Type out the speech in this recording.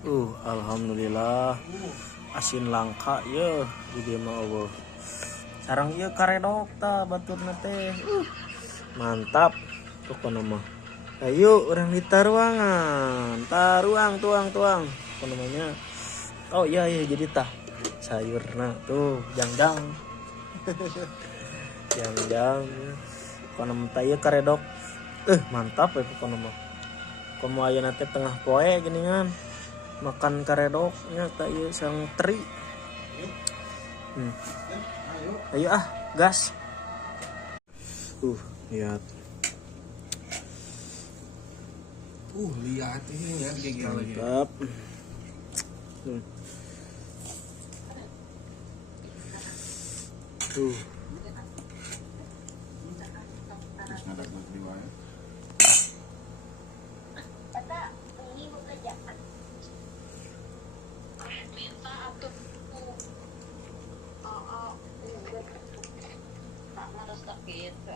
Alhamdulillah asin langka ya di dia mah Allah. Sarang ieu karedok ta baturna teh. Mantap pokona mah. Ayo orang di taruangan. Tuang. Apa namanya? Oh iya jadi tah sayurna tuh jangjang. Jangjang. Pokona mah tah ieu karedok. Mantap ya pokona mah. Komo ayeuna teh tengah poe geuningan. Makan karedoknya tak iya sang teri. Ayo gas. Lihat. Lihat ini ya gigi lagi. Mantap. Terus ngadak di wae. Minta atuh tak harus tak gitu.